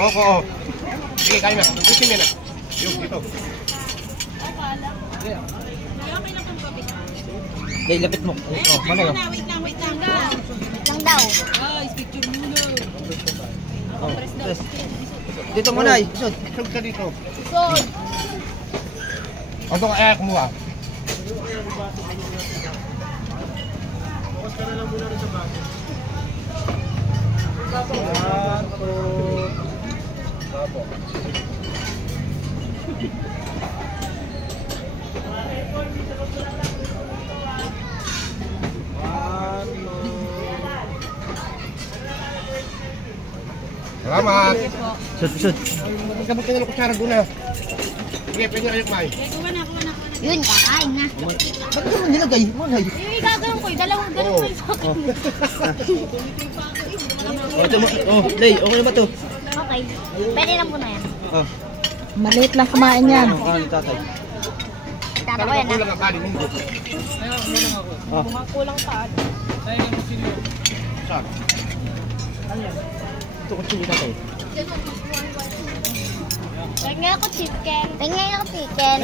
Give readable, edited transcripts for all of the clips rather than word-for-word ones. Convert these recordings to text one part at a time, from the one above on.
Oo. Sige, kain na. Gusto niya na. Yung dito. Dahil lapit mo. Oh, mana yun? Wait lang. Wait lang daw. Guys, picture muna. Oh, yes. Dito muna ay. Isod. Isog ka dito. Isod. Ano ka kaya kumuha? Bukas ka na lang muna rin sa bago. Bago. Salamat. Isod. Magkabot ka na ng kutsara doon na. Sige, pwede kayo kumain. Kuha na. Yun, kakain na. Ba't naman nilagay? Manay. Yung gagawin ko, dalawang ganun ko sa akin. Oh, ito mo. Oh, Lay, okay na ba to? Okay. Pwede lang po na yan. Oh. Maliit lang kumain yan. Ano ka ni tatay? Tama ko yan Kulang ang kanin hindi. Oh. Kulang pa. Saan? Ito ko chili tatay. Tingnan ako chicken. Tingnan ako chicken.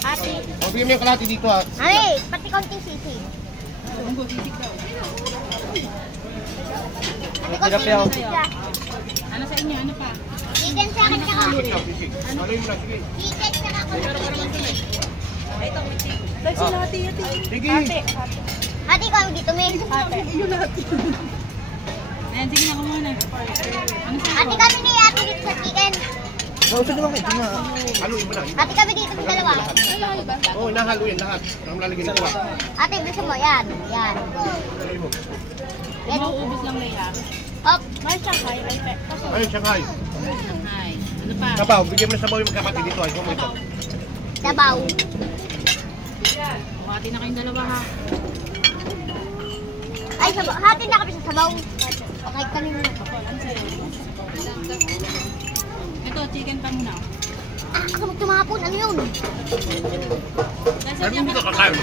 Ate. O, bigyan mo yung kalahati dito ha. Ay, pati konting sisi. Pati konting sisi siya. Ano sa inyo? Ano pa? Chicken sa akin tsaka. Sisig. Ano yung sige. Chicken tsaka konting sisi. Sige. Hati kami dito, May. Ayan, sige na, kumuha na. Ano sa Hati kami ni ate dito sa chicken. Oh, saan naman kayo? Haluin mo na. Hati kami dito sa dalawa. Oo, nahaluin lahat. Ang lalagyan nito ha. Ate, gusto mo? Yan. Yan. Haluin mo. Yan. Mauubos lang na yan. Hop. May Shanghai. Ayun, Shanghai. Ay, ano pa? Sabaw, bigyan mo na sabaw yung magkapatid dito. Ay, mo ito. Sabaw. Bukati na kayong dalawa ha. Ay, sabaw. Hati na kami sa sabaw. Okay, kanina na. Ito, chicken pa muna. Ako magtumapon. Ano yun? Kasi Ano hindi ka kakain?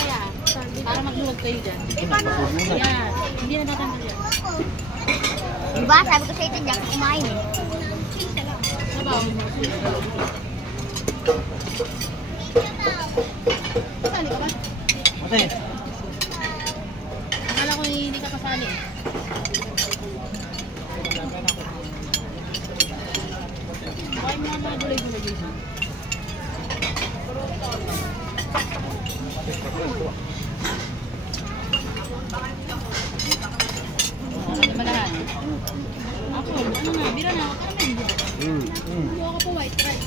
Para magluwag kayo dyan. Ayan, hindi na tatanggal yan. Diba? Sabi ko sa ito, diyan ka kumain eh. Sabaw. Sali ka ba? Ate. Akala ko hindi ka kasali. Bakit mo mga gulay-gulay dito? Ano naman lahat? Ako, ano nga, bira na ako. Hindi ako po white rice.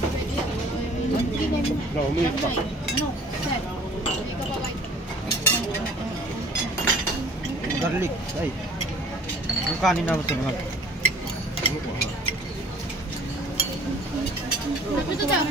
No, umiit pa. Ano? Sir? Hindi ka pa white Garlic. Ay. Ang kanin naman ito naman. Ito daw.